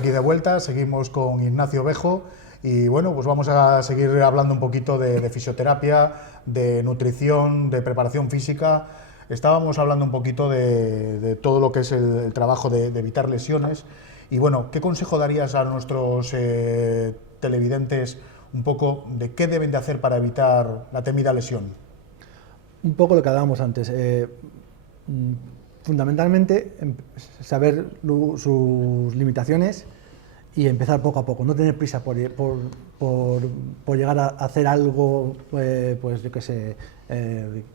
aquí de vuelta, seguimos con Ignacio Bejo y bueno, pues vamos a seguir hablando un poquito de fisioterapia, de nutrición, de preparación física. Estábamos hablando un poquito de todo lo que es el trabajo de evitar lesiones y bueno, ¿qué consejo darías a nuestros televidentes un poco de qué deben de hacer para evitar la temida lesión? Un poco lo que hablábamos antes. Fundamentalmente, saber sus limitaciones y empezar poco a poco, no tener prisa por llegar a hacer algo, pues yo qué sé,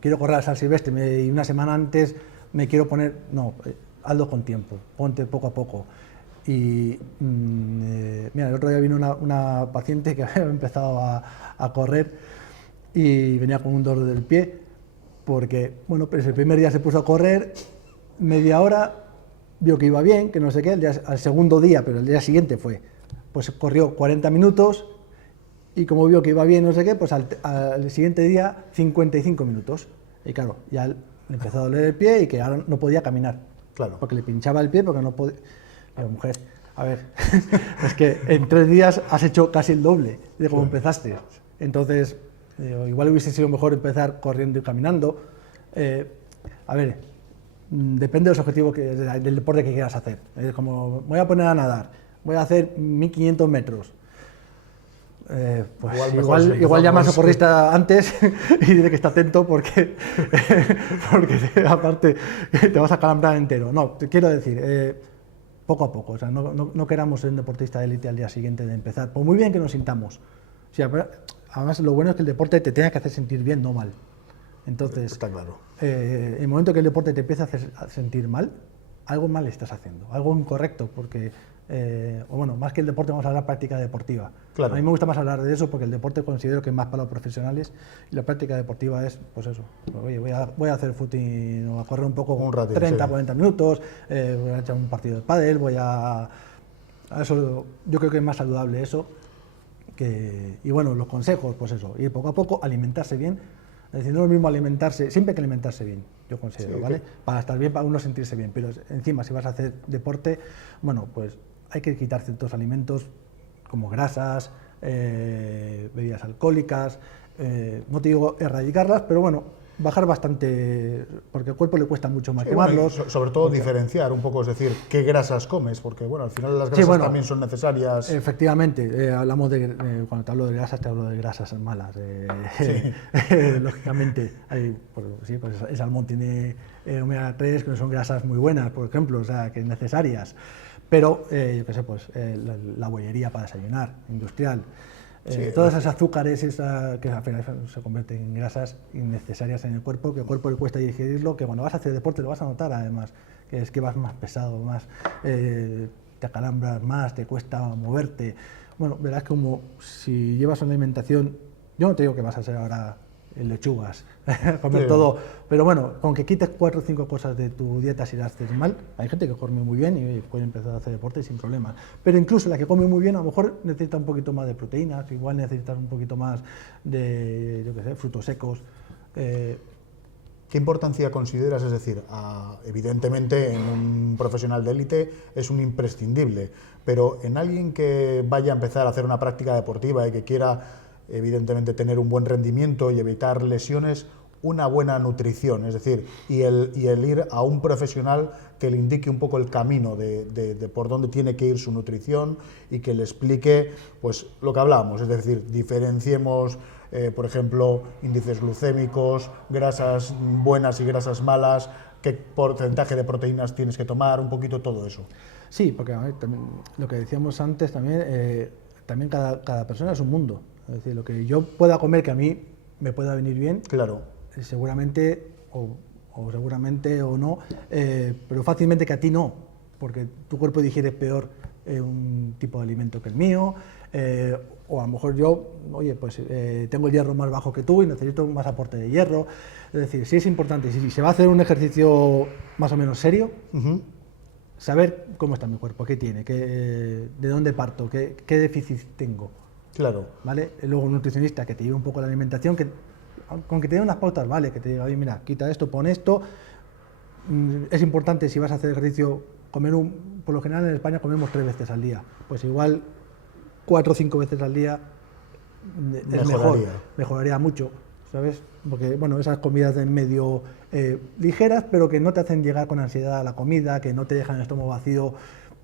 quiero correr a San Silvestre y una semana antes me quiero poner, no, hazlo con tiempo, ponte poco a poco. Y mira, el otro día vino una paciente que había empezado a correr y venía con un dolor del pie, porque, bueno, pues el primer día se puso a correr, media hora, vio que iba bien, que no sé qué, al segundo día, pero el día siguiente pues corrió 40 minutos y como vio que iba bien, no sé qué, pues al siguiente día 55 minutos. Y claro, ya le empezó a doler el pie y que ahora no podía caminar. Claro. Porque le pinchaba el pie, porque no podía. Pero mujer, a ver, es que en 3 días has hecho casi el doble de como empezaste. Entonces, igual hubiese sido mejor empezar corriendo y caminando. A ver, depende de los objetivos del deporte que quieras hacer. Es como, voy a poner a nadar, voy a hacer 1500 metros. Pues igual llama al socorrista antes y dice que está atento porque aparte te vas a calambrar entero. No, te quiero decir, poco a poco, o sea, no queramos ser un deportista de élite al día siguiente de empezar, por muy bien que nos sintamos. O sea, además lo bueno es que el deporte te tenga que hacer sentir bien, no mal. Entonces, está claro. En el momento que el deporte te empieza a hacer sentir mal, algo mal estás haciendo, algo incorrecto, porque, o bueno, más que el deporte vamos a hablar de práctica deportiva. Claro. A mí me gusta más hablar de eso porque el deporte considero que es más para los profesionales y la práctica deportiva es, pues eso, oye, voy a hacer footing o a correr un poco, un ratito, 30, sí. 40 minutos, voy a echar un partido de pádel, eso, yo creo que es más saludable eso. Y bueno, los consejos, pues eso, ir poco a poco, alimentarse bien. Es decir, no es lo mismo alimentarse, siempre hay que alimentarse bien, yo considero, sí, ¿vale? Para estar bien, para uno sentirse bien, pero encima si vas a hacer deporte, bueno, pues hay que quitar ciertos alimentos como grasas, bebidas alcohólicas, no te digo erradicarlas, pero bueno, bajar bastante, porque al cuerpo le cuesta mucho más quemarlos. Bueno, sobre todo diferenciar un poco, es decir, qué grasas comes, porque bueno, al final las grasas también son necesarias. Efectivamente, hablamos cuando te hablo de grasas, te hablo de grasas malas. Lógicamente, pues el salmón tiene omega 3, que son grasas muy buenas, por ejemplo, o sea, que necesarias. Pero, yo qué sé, pues la bollería para desayunar, industrial. Todas esas azúcares que al final se convierten en grasas innecesarias en el cuerpo, que al cuerpo le cuesta digerirlo, que cuando vas a hacer deporte lo vas a notar además, que es que vas más pesado, más, te acalambras más, te cuesta moverte. Bueno, verás como si llevas una alimentación, yo no te digo que vas a ser ahora lechugas, comer todo, pero bueno, con que quites 4 o 5 cosas de tu dieta si las haces mal, hay gente que come muy bien y puede empezar a hacer deporte sin problemas, pero incluso la que come muy bien a lo mejor necesita un poquito más de proteínas, igual necesitas un poquito más de, yo qué sé, frutos secos. ¿Qué importancia consideras? Es decir, evidentemente en un profesional de élite es un imprescindible, pero en alguien que vaya a empezar a hacer una práctica deportiva y que quiera evidentemente tener un buen rendimiento y evitar lesiones, una buena nutrición, es decir, y el ir a un profesional que le indique un poco el camino de por dónde tiene que ir su nutrición y que le explique pues lo que hablábamos, es decir, diferenciemos por ejemplo índices glucémicos, grasas buenas y grasas malas, qué porcentaje de proteínas tienes que tomar, un poquito todo eso. Sí, porque a ver, también, lo que decíamos antes también cada persona es un mundo. Es decir, lo que yo pueda comer que a mí me pueda venir bien, claro, seguramente o seguramente o no, pero fácilmente que a ti no, porque tu cuerpo digiere peor un tipo de alimento que el mío, o a lo mejor yo, oye, pues tengo el hierro más bajo que tú y necesito más aporte de hierro. Es decir, sí es importante, si se va a hacer un ejercicio más o menos serio, saber cómo está mi cuerpo, qué tiene, de dónde parto, qué déficit tengo. Claro. ¿Vale? Luego un nutricionista que te lleve un poco la alimentación, con que te dé unas pautas, ¿vale? Que te diga, oye, mira, quita esto, pon esto. Es importante si vas a hacer ejercicio por lo general en España comemos 3 veces al día, pues igual 4 o 5 veces al día es mejor, mejoraría mucho, ¿sabes? Porque, bueno, esas comidas de medio ligeras, pero que no te hacen llegar con ansiedad a la comida, que no te dejan el estómago vacío,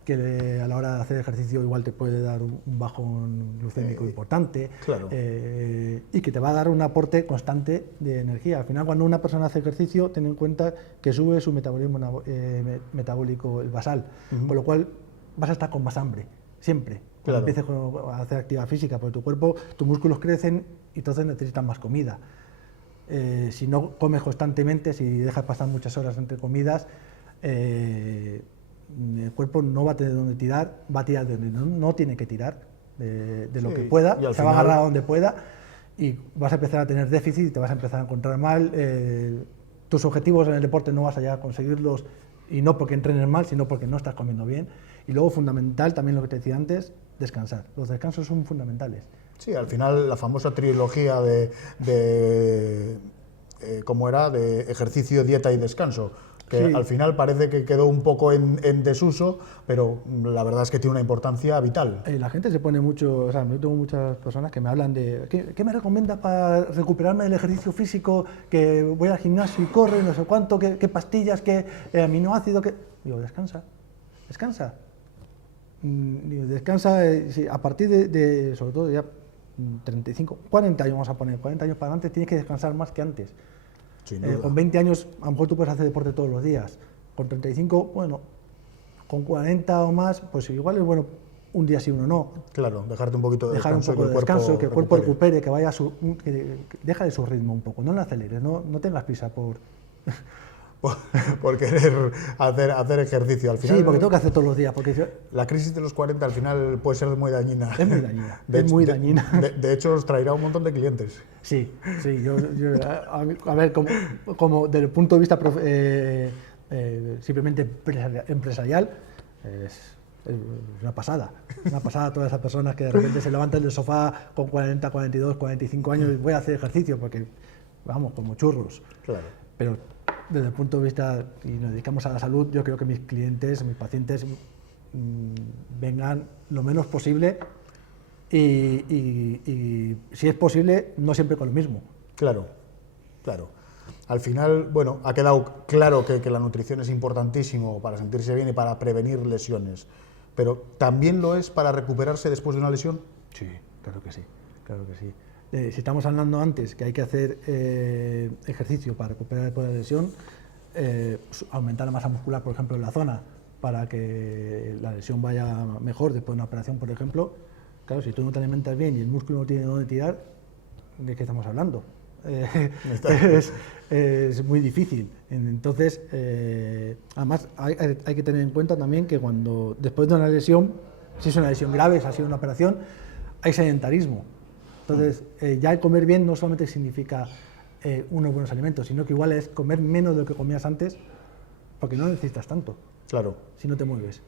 que a la hora de hacer ejercicio igual te puede dar un bajón glucémico importante, claro. Y que te va a dar un aporte constante de energía. Al final, cuando una persona hace ejercicio, ten en cuenta que sube su metabolismo metabólico, el basal, con lo cual vas a estar con más hambre, siempre. Cuando empieces a hacer actividad física, porque tu cuerpo, tus músculos crecen y entonces necesitan más comida. Si no comes constantemente, si dejas pasar muchas horas entre comidas, el cuerpo no va a tener donde tirar, va a tirar de donde no tiene que tirar, de lo que pueda, se va a agarrar a donde pueda y vas a empezar a tener déficit y te vas a empezar a encontrar mal. Tus objetivos en el deporte no vas a llegar a conseguirlos, y no porque entrenes mal, sino porque no estás comiendo bien. Y luego, fundamental, también lo que te decía antes, descansar. Los descansos son fundamentales. Sí, al final la famosa trilogía ¿cómo era? De ejercicio, dieta y descanso, que al final parece que quedó un poco en desuso, pero la verdad es que tiene una importancia vital. La gente se pone mucho, o sea, yo tengo muchas personas que me hablan de ¿qué me recomienda para recuperarme del ejercicio físico? Que voy al gimnasio y corro y no sé cuánto, qué pastillas, qué aminoácidos, qué... Digo, descansa. Digo, descansa, a partir de sobre todo ya 35, 40 años, vamos a poner, 40 años para adelante, tienes que descansar más que antes. Con 20 años, a lo mejor tú puedes hacer deporte todos los días. Con 35, bueno, con 40 o más, pues igual es bueno un día sí, uno no. Claro, dejarte un poquito de dejar descanso, un poco de descanso, que el cuerpo recupere, que vaya que deja de su ritmo un poco, no lo aceleres, no tengas prisa por querer hacer ejercicio. Al final, sí, porque tengo que hacer todos los días. La crisis de los 40 al final puede ser muy dañina. Es muy dañina. De hecho, os traerá un montón de clientes. Sí, yo a ver, como desde el punto de vista simplemente empresarial, es una pasada todas esas personas que de repente se levantan del sofá con 40, 42, 45 años y voy a hacer ejercicio porque, vamos, como churros. Claro. Pero desde el punto de vista, y nos dedicamos a la salud, yo creo que mis clientes, mis pacientes vengan lo menos posible y si es posible, no siempre con lo mismo. Claro. Al final, bueno, ha quedado claro que la nutrición es importantísimo para sentirse bien y para prevenir lesiones, pero ¿también lo es para recuperarse después de una lesión? Sí, claro que sí. Si estamos hablando antes que hay que hacer ejercicio para recuperar después de la lesión, aumentar la masa muscular, por ejemplo, en la zona, para que la lesión vaya mejor después de una operación, por ejemplo. Claro, si tú no te alimentas bien y el músculo no tiene dónde tirar, ¿de qué estamos hablando? Es muy difícil. Entonces, además hay que tener en cuenta también que después de una lesión, si es una lesión grave, si ha sido una operación, hay sedentarismo. Entonces, ya el comer bien no solamente significa unos buenos alimentos, sino que igual es comer menos de lo que comías antes, porque no necesitas tanto. Claro. Si no te mueves.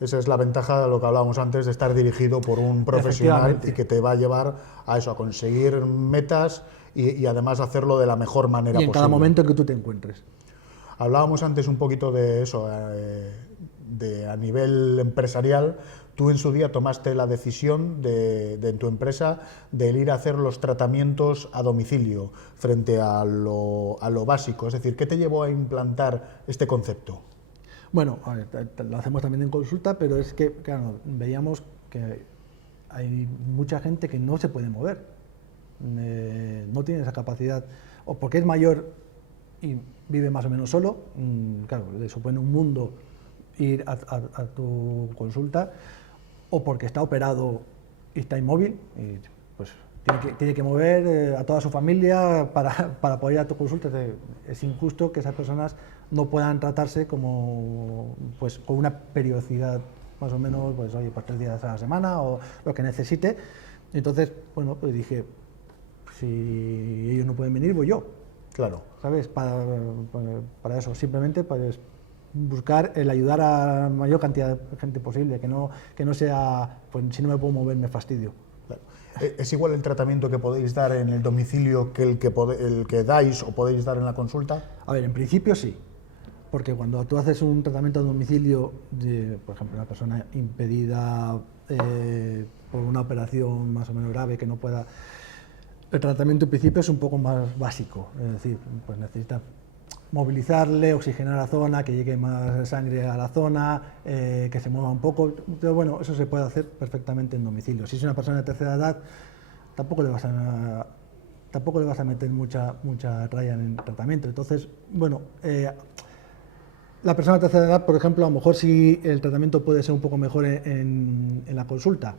Esa es la ventaja de lo que hablábamos antes, de estar dirigido por un profesional y que te va a llevar a eso, a conseguir metas y además hacerlo de la mejor manera posible. Y en cada momento en que tú te encuentres. Hablábamos antes un poquito de eso, de a nivel empresarial. Tú en su día tomaste la decisión en tu empresa de ir a hacer los tratamientos a domicilio frente a lo básico. Es decir, ¿qué te llevó a implantar este concepto? Bueno, a ver, lo hacemos también en consulta, pero es que, claro, veíamos que hay mucha gente que no se puede mover, no tiene esa capacidad, o porque es mayor y vive más o menos solo, claro, le supone un mundo ir a tu consulta, o porque está operado y está inmóvil, y pues tiene que mover a toda su familia para poder ir a tu consulta. Es injusto que esas personas no puedan tratarse como, pues, con una periodicidad más o menos, pues, oye, por 3 días a la semana o lo que necesite. Entonces, bueno, pues dije, si ellos no pueden venir, voy yo. Claro. ¿Sabes? Para eso, simplemente para buscar el ayudar a la mayor cantidad de gente posible, que no sea, pues si no me puedo mover, me fastidio. Claro. ¿Es igual el tratamiento que podéis dar en el domicilio que el que dais o podéis dar en la consulta? A ver, en principio sí, porque cuando tú haces un tratamiento a domicilio, por ejemplo, una persona impedida por una operación más o menos grave que no pueda, el tratamiento en principio es un poco más básico, es decir, pues necesita movilizarle, oxigenar la zona, que llegue más sangre a la zona, que se mueva un poco, pero bueno, eso se puede hacer perfectamente en domicilio. Si es una persona de tercera edad, tampoco le vas a meter mucha raya en el tratamiento. Entonces, bueno, la persona de tercera edad, por ejemplo, a lo mejor sí el tratamiento puede ser un poco mejor en la consulta.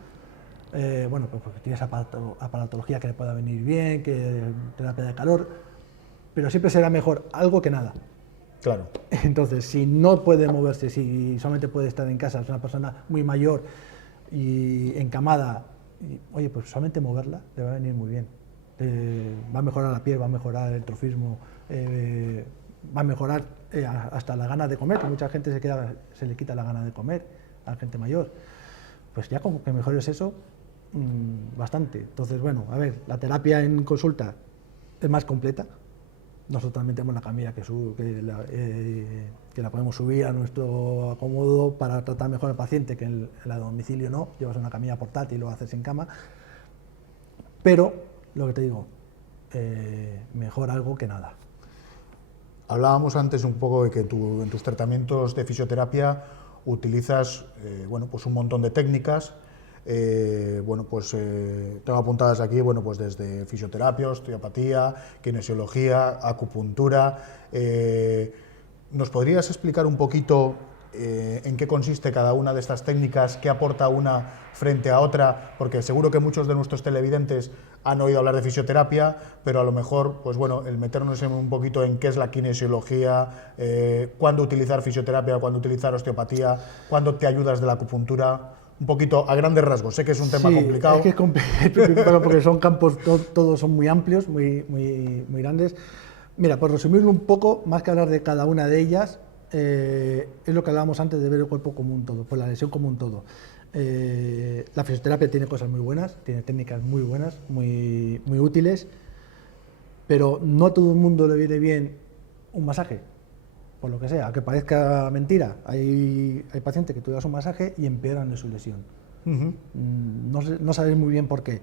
Bueno, pues porque tienes aparatología que le pueda venir bien, que terapia de calor, pero siempre será mejor algo que nada. Claro. Entonces, si no puede moverse, si solamente puede estar en casa, es una persona muy mayor y encamada, oye, pues solamente moverla le va a venir muy bien. Va a mejorar la piel, va a mejorar el trofismo, va a mejorar hasta la gana de comer, que mucha gente se le quita la gana de comer a la gente mayor. Pues ya como que mejores eso, bastante. Entonces, bueno, a ver, la terapia en consulta es más completa. Nosotros también tenemos la camilla que la podemos subir a nuestro acomodo para tratar mejor al paciente, que en la domicilio no, llevas una camilla portátil y lo haces en cama. Pero, lo que te digo, mejor algo que nada. Hablábamos antes un poco de que en tus tratamientos de fisioterapia utilizas bueno, pues un montón de técnicas. Bueno, pues tengo apuntadas aquí, bueno, pues desde fisioterapia, osteopatía, kinesiología, acupuntura. ¿Nos podrías explicar un poquito en qué consiste cada una de estas técnicas, qué aporta una frente a otra? Porque seguro que muchos de nuestros televidentes han oído hablar de fisioterapia, pero a lo mejor, pues bueno, el meternos un poquito en qué es la kinesiología, cuándo utilizar fisioterapia, cuándo utilizar osteopatía, cuándo te ayudas de la acupuntura. Un poquito a grandes rasgos, sé que es un tema complicado. Es que es complicado porque son campos, todos son muy amplios, muy grandes. Mira, por resumirlo un poco, más que hablar de cada una de ellas, es lo que hablábamos antes de ver el cuerpo como un todo, pues la lesión como un todo. La fisioterapia tiene cosas muy buenas, tiene técnicas muy buenas, muy útiles, pero no a todo el mundo le viene bien un masaje. Por lo que sea, aunque parezca mentira, hay pacientes que tú das un masaje y empeoran de su lesión. No sabes muy bien por qué.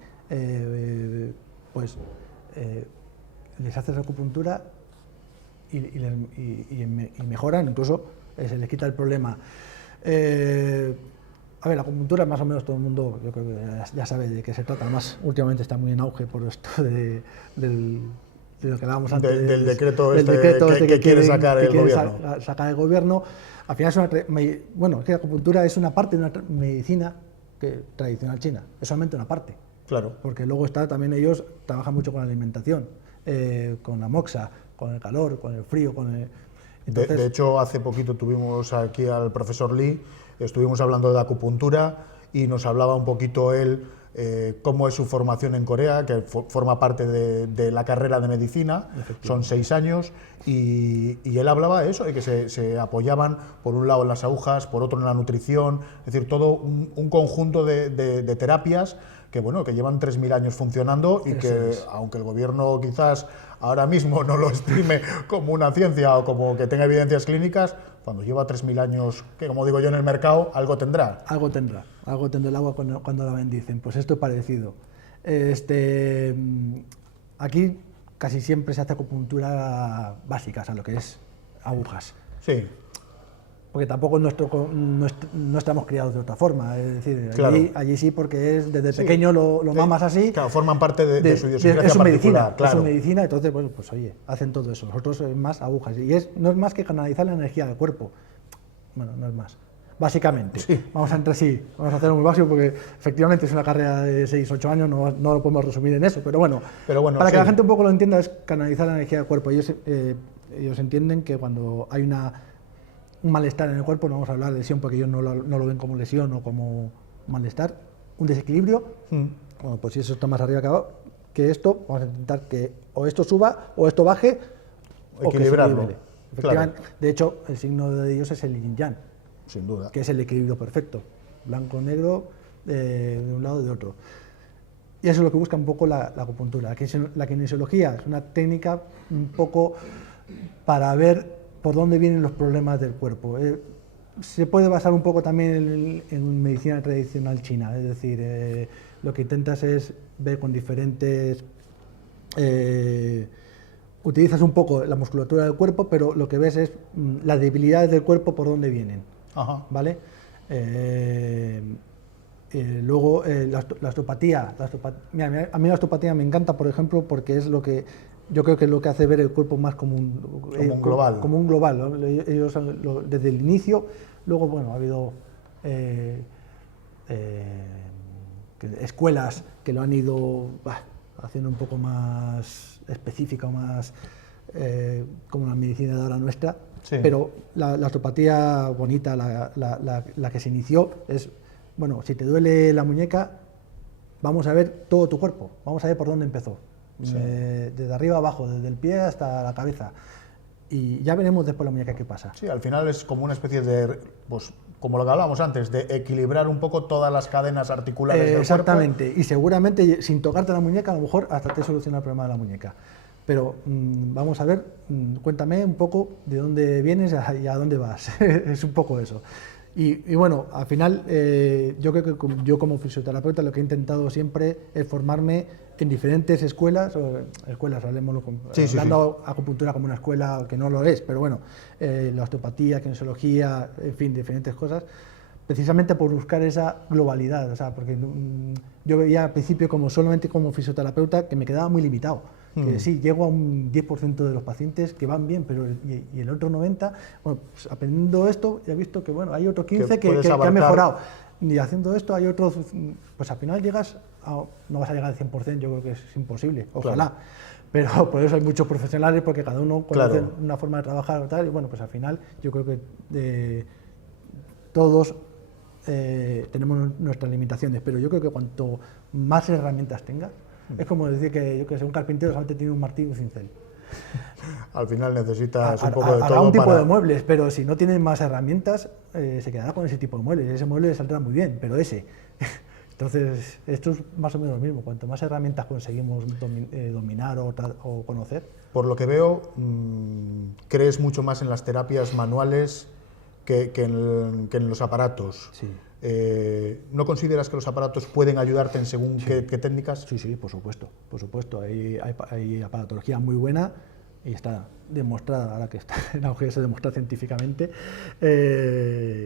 Les haces acupuntura y mejoran, incluso se les quita el problema. A ver, la acupuntura más o menos todo el mundo, yo creo que ya sabe de qué se trata. Además, últimamente está muy en auge por esto de lo que hablábamos antes del decreto que quiere sacar el gobierno. Sacar el gobierno. Al final es que la acupuntura es una parte de una medicina tradicional china, es solamente una parte. Claro. Porque luego también ellos trabajan mucho con la alimentación, con la moxa, con el calor, con el frío, Entonces, de hecho, hace poquito tuvimos aquí al profesor Lee, estuvimos hablando de acupuntura y nos hablaba un poquito él cómo es su formación en Corea, que forma parte de la carrera de medicina, son 6 años, y él hablaba de eso, de que se apoyaban por un lado en las agujas, por otro en la nutrición, es decir, todo un conjunto de terapias que, bueno, que llevan 3.000 años funcionando y que, aunque el gobierno quizás ahora mismo no lo estime como una ciencia o como que tenga evidencias clínicas, cuando lleva 3.000 años, que como digo yo en el mercado, algo tendrá. Algo tendrá el agua cuando la bendicen. Pues esto es parecido. Aquí casi siempre se hace acupuntura básica, o sea, lo que es agujas. Sí. Porque tampoco no estamos criados de otra forma, es decir, claro. allí sí, porque es desde pequeño lo mamas así. Claro, forman parte de su idiosincrasia es su medicina, particular, claro. Es su medicina, entonces, bueno, pues oye, hacen todo eso. Nosotros es más agujas, y no es más que canalizar la energía del cuerpo. Bueno, no es más. Básicamente, sí. vamos a hacerlo muy básico porque efectivamente es una carrera de 6-8 años, no lo podemos resumir en eso, pero bueno para que la gente un poco lo entienda, es canalizar la energía del cuerpo. Ellos entienden que cuando hay un malestar en el cuerpo, no vamos a hablar de lesión porque ellos no lo ven como lesión o como malestar, un desequilibrio, bueno, pues si eso está más arriba que esto, vamos a intentar que o esto suba o esto baje, equilibrarlo. O que se equilibre. Efectivamente, claro. De hecho, el signo de Dios es el yin yang. Sin duda. Que es el equilibrio perfecto, blanco-negro de un lado y de otro. Y eso es lo que busca un poco la acupuntura. La kinesiología es una técnica un poco para ver por dónde vienen los problemas del cuerpo. Se puede basar un poco también en medicina tradicional china, es decir, lo que intentas es ver con diferentes... utilizas un poco la musculatura del cuerpo, pero lo que ves es las debilidades del cuerpo por dónde vienen. Ajá. ¿Vale? Luego la osteopatía. Mira, a mí la osteopatía me encanta, por ejemplo, porque es lo que yo creo que es lo que hace ver el cuerpo más como un global. Como un global, ¿no? Ellos desde el inicio, luego bueno, ha habido escuelas que lo han ido haciendo un poco más específica, más como la medicina de ahora nuestra. Sí. Pero la osteopatía bonita, la que se inició, es, bueno, si te duele la muñeca, vamos a ver todo tu cuerpo, vamos a ver por dónde empezó, sí. Desde arriba abajo, desde el pie hasta la cabeza, y ya veremos después la muñeca qué pasa. Sí, al final es como una especie de, pues, como lo que hablábamos antes, de equilibrar un poco todas las cadenas articulares del exactamente, cuerpo. Y seguramente sin tocarte la muñeca, a lo mejor hasta te soluciona el problema de la muñeca. Pero vamos a ver, cuéntame un poco de dónde vienes y a dónde vas. Es un poco eso. Y bueno, al final yo creo que yo como fisioterapeuta lo que he intentado siempre es formarme en diferentes escuelas, hablando acupuntura como una escuela que no lo es, pero bueno, la osteopatía, kinesiología, en fin, diferentes cosas, precisamente por buscar esa globalidad, o sea, porque yo veía al principio solamente como fisioterapeuta que me quedaba muy limitado. Que sí, llego a un 10% de los pacientes que van bien, pero y el otro 90%, bueno, pues aprendiendo esto, ya he visto que bueno, hay otro 15% que ha mejorado. Y haciendo esto hay otros, pues al final no vas a llegar al 100%, yo creo que es imposible, ojalá. Claro. Pero por eso hay muchos profesionales, porque cada uno conoce una forma de trabajar o tal, y bueno, pues al final yo creo que todos tenemos nuestras limitaciones, pero yo creo que cuanto más herramientas tengas, es como decir que un carpintero solamente tiene un martillo y un cincel. Al final necesitas un poco de todo. Hará un tipo de muebles, pero si no tienen más herramientas, se quedará con ese tipo de muebles. Ese mueble le saldrá muy bien, pero ese. Entonces, esto es más o menos lo mismo. Cuanto más herramientas conseguimos dominar o conocer. Por lo que veo, crees mucho más en las terapias manuales que en los aparatos. Sí. ¿No consideras que los aparatos pueden ayudarte en según qué técnicas? Sí, por supuesto. Hay aparatología muy buena y está demostrada, ahora que está en auge, se demuestra científicamente.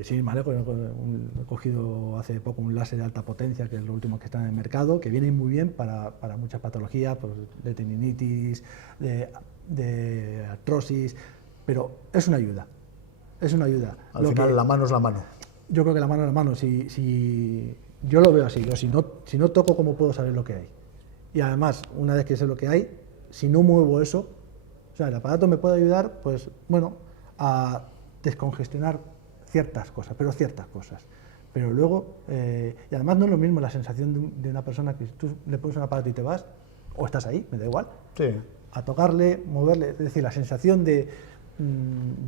Sí, vale, he cogido hace poco un láser de alta potencia, que es lo último que está en el mercado, que viene muy bien para muchas patologías, pues, de tendinitis, de artrosis, pero es una ayuda. Es una ayuda. Al final, la mano es la mano. Yo creo que la mano es la mano. Si yo lo veo así, yo si no toco, ¿cómo puedo saber lo que hay? Y además, una vez que sé lo que hay, si no muevo eso, o sea, el aparato me puede ayudar, pues bueno, a descongestionar ciertas cosas, pero luego, y además no es lo mismo la sensación de una persona que tú le pones un aparato y te vas, o estás ahí, me da igual, sí. A tocarle, moverle, es decir, la sensación de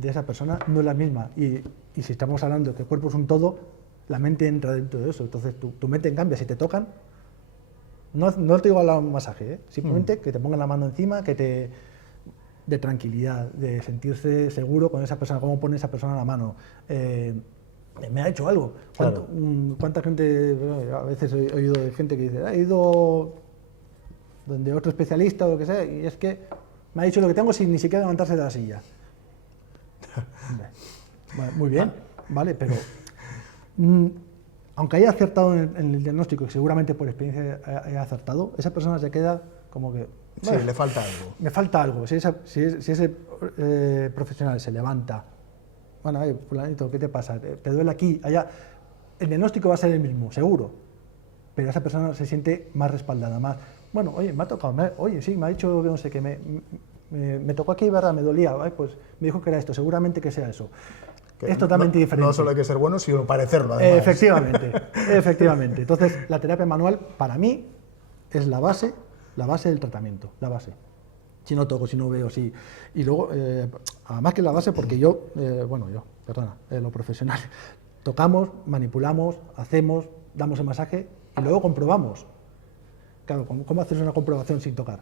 esa persona no es la misma, y si estamos hablando de que el cuerpo es un todo, la mente entra dentro de eso, entonces tu mente cambia, si te tocan, no te digo hablar un masaje, simplemente que te pongan la mano encima, de tranquilidad, de sentirse seguro con esa persona, cómo pone esa persona la mano, me ha hecho algo. Claro. ¿Cuánta gente, a veces he oído de gente que dice, he ido donde otro especialista o lo que sea, y es que me ha dicho lo que tengo sin ni siquiera levantarse de la silla. Vale, muy bien, vale, pero aunque haya acertado en el diagnóstico, y seguramente por experiencia haya acertado, esa persona se queda como que... Sí, le falta algo. Me falta algo. Si ese profesional se levanta, bueno, fulanito, ¿qué te pasa? ¿Te duele aquí, allá? El diagnóstico va a ser el mismo, seguro, pero esa persona se siente más respaldada, más... Bueno, oye, me ha tocado, oye, sí, me ha dicho que no sé qué, me tocó aquí, ¿verdad? Me dolía, pues me dijo que era esto, seguramente que sea eso. Es totalmente diferente. No solo hay que ser bueno, sino parecerlo, además. Efectivamente. Entonces, la terapia manual, para mí, es la base del tratamiento, la base. Si no toco, si no veo, sí. Y luego, además que la base, porque los profesionales, tocamos, manipulamos, hacemos, damos el masaje y luego comprobamos. Claro, ¿cómo haces una comprobación sin tocar?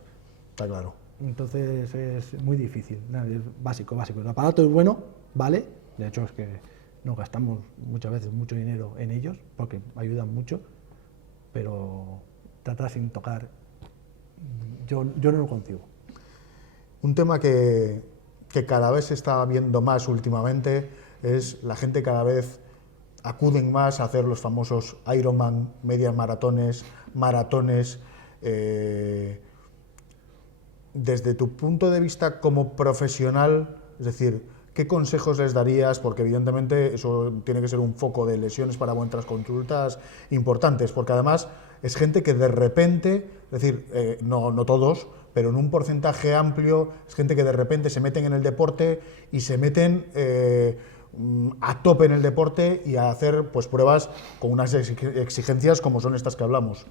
Está claro. Entonces es muy difícil, es básico. El aparato es bueno, vale, de hecho es que nos gastamos muchas veces mucho dinero en ellos porque ayudan mucho, pero tratar sin tocar, yo no lo consigo. Un tema que cada vez se está viendo más últimamente es la gente cada vez acuden más a hacer los famosos Ironman, medias maratones. Desde tu punto de vista como profesional, es decir, ¿qué consejos les darías? Porque evidentemente eso tiene que ser un foco de lesiones para vuestras consultas importantes, porque además es gente que de repente, es decir, no todos, pero en un porcentaje amplio, es gente que de repente se meten en el deporte y se meten a tope en el deporte y a hacer pues pruebas con unas exigencias como son estas que hablamos.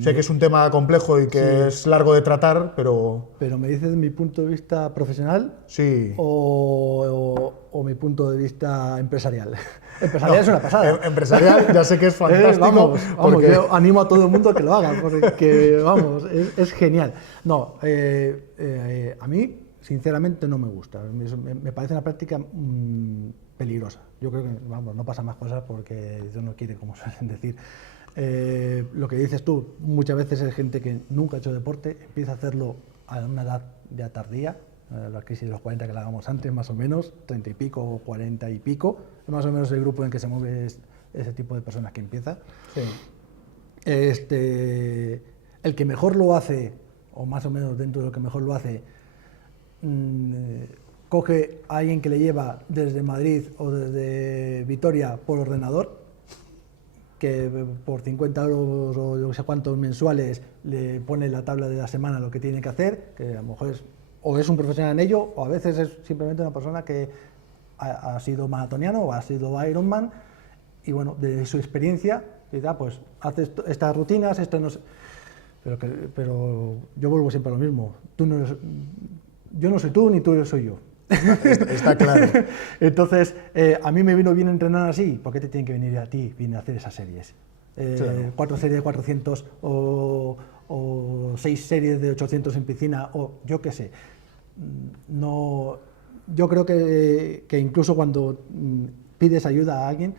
Sé que es un tema complejo y que es largo de tratar, pero... ¿Pero me dices mi punto de vista profesional? Sí. ¿O mi punto de vista empresarial? Empresarial es una pasada. Empresarial ya sé que es fantástico. Vamos, porque... yo animo a todo el mundo a que lo haga, porque vamos, es genial. No, a mí sinceramente no me gusta, me parece una práctica peligrosa. Yo creo que, vamos, no pasa más cosas porque Dios no quiere, como suelen decir. Lo que dices tú, muchas veces hay gente que nunca ha hecho deporte, empieza a hacerlo a una edad ya tardía, la crisis de los 40 que la hagamos antes, más o menos, 30 y pico o 40 y pico, es más o menos el grupo en que se mueve ese tipo de personas que empieza. Sí. El que mejor lo hace, o más o menos dentro de lo que mejor lo hace, coge a alguien que le lleva desde Madrid o desde Vitoria por ordenador, que por 50 euros o no sé cuántos mensuales le pone la tabla de la semana lo que tiene que hacer, que a lo mejor es un profesional en ello, o a veces es simplemente una persona que ha sido maratoniano o ha sido Ironman, y bueno, de su experiencia, pues hace estas rutinas, esto no sé. Pero yo vuelvo siempre a lo mismo, yo no soy tú ni tú soy yo. Está claro. Entonces, a mí me vino bien entrenar así. ¿Por qué te tienen que venir a ti? Viene a hacer esas series. Claro. 4 series de 400 o 6 series de 800 en piscina o yo qué sé. No, yo creo que incluso cuando pides ayuda a alguien,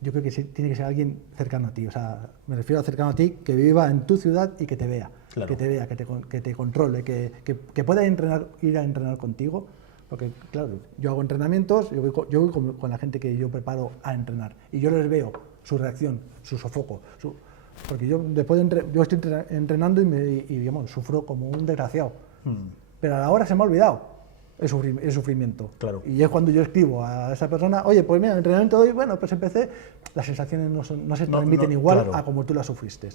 yo creo que tiene que ser alguien cercano a ti. O sea, me refiero a cercano a ti, que viva en tu ciudad y que te vea. Claro. Que te vea, que te controle, que pueda ir a entrenar contigo. Porque, claro, yo hago entrenamientos, yo voy con la gente que yo preparo a entrenar y yo les veo su reacción, su sofoco. Porque yo después yo estoy entrenando y digamos, sufro como un desgraciado. Pero a la hora se me ha olvidado el sufrimiento. Claro. Y es cuando yo escribo a esa persona, oye, pues mira, el entrenamiento de hoy, bueno, pues empecé, las sensaciones no se transmiten igual claro. a como tú las sufriste.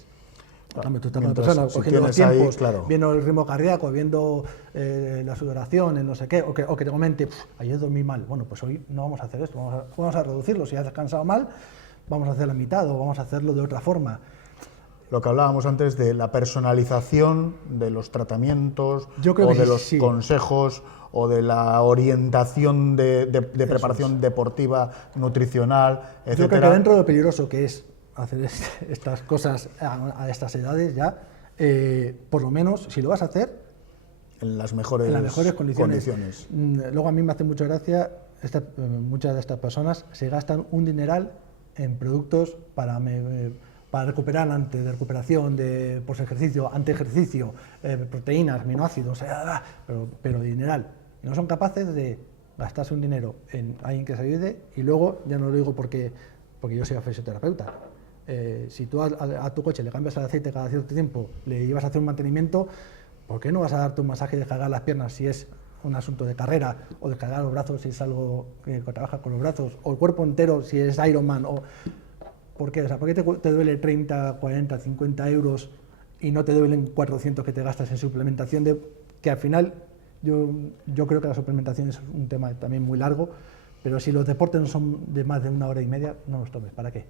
Claro, tú estás con la Mientras, persona, si cogiendo los tiempos, ahí, claro. viendo el ritmo cardíaco, viendo la sudoración, el no sé qué, o que te comente, ayer dormí mal, bueno, pues hoy no vamos a hacer esto, vamos a reducirlo, si has descansado mal, vamos a hacer la mitad o vamos a hacerlo de otra forma. Lo que hablábamos antes de la personalización de los tratamientos o de los consejos o de la orientación de preparación deportiva, nutricional, etc. Yo creo que dentro de lo peligroso que es hacer estas cosas a estas edades ya, por lo menos si lo vas a hacer en las mejores condiciones. Luego a mí me hace mucha gracia, muchas de estas personas se gastan un dineral en productos para recuperar antes de recuperación, de post ejercicio, ante ejercicio, proteínas, aminoácidos, pero dineral. Y no son capaces de gastarse un dinero en alguien que se ayude y luego, ya no lo digo porque yo soy fisioterapeuta, si tú a tu coche le cambias el aceite cada cierto tiempo, le llevas a hacer un mantenimiento, ¿por qué no vas a darte un masaje y descargar las piernas si es un asunto de carrera, o descargar los brazos si es algo que trabaja con los brazos, o el cuerpo entero si es Ironman? ¿Por qué? O sea, ¿por qué te duele 30, 40, 50 euros y no te duelen 400 que te gastas en suplementación? Que al final yo creo que la suplementación es un tema también muy largo, pero si los deportes no son de más de 1 hora y media, no los tomes. ¿Para qué?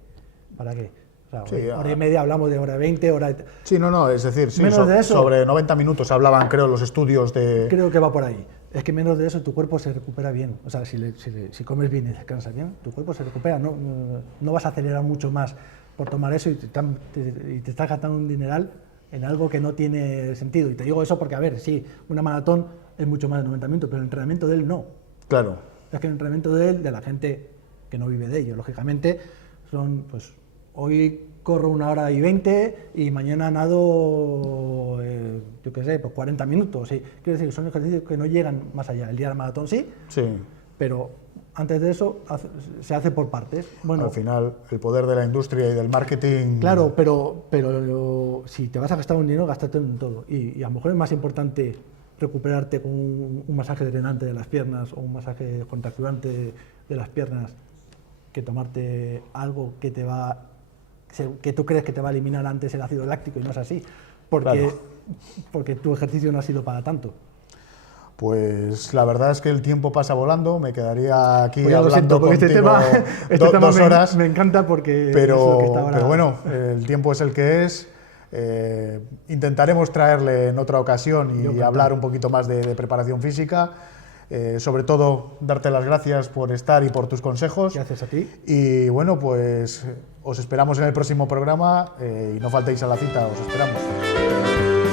O sea, hora y media hablamos de hora 20, hora... Sí, es decir, sí, menos de eso, sobre 90 minutos hablaban, creo, los estudios de... Creo que va por ahí. Es que menos de eso tu cuerpo se recupera bien. O sea, si comes bien y descansas bien, tu cuerpo se recupera. No vas a acelerar mucho más por tomar eso y te estás gastando un dineral en algo que no tiene sentido. Y te digo eso porque, a ver, sí, una maratón es mucho más de 90 minutos, pero el entrenamiento de él no. Claro. Es que el entrenamiento de él, de la gente que no vive de ello, lógicamente, son, pues, hoy corro 1 hora y 20 y mañana nado, yo qué sé, pues 40 minutos. Sí. Quiero decir, son ejercicios que no llegan más allá. El día del maratón sí, pero antes de eso se hace por partes. Bueno, al final, el poder de la industria y del marketing... Claro, pero si te vas a gastar un dinero, gástate en todo. Y a lo mejor es más importante recuperarte con un masaje drenante de las piernas o un masaje contracturante de las piernas que tomarte algo que tú crees que te va a eliminar antes el ácido láctico, y no es así, porque tu ejercicio no ha sido para tanto. Pues la verdad es que el tiempo pasa volando, me quedaría aquí pues hablando contigo este tema 2 horas. Me encanta porque pero, es lo que está ahora. Pero bueno, el tiempo es el que es. Intentaremos traerle en otra ocasión y hablar un poquito más de preparación física. Sobre todo, darte las gracias por estar y por tus consejos. Gracias a ti. Y bueno, pues os esperamos en el próximo programa y no faltéis a la cita, os esperamos.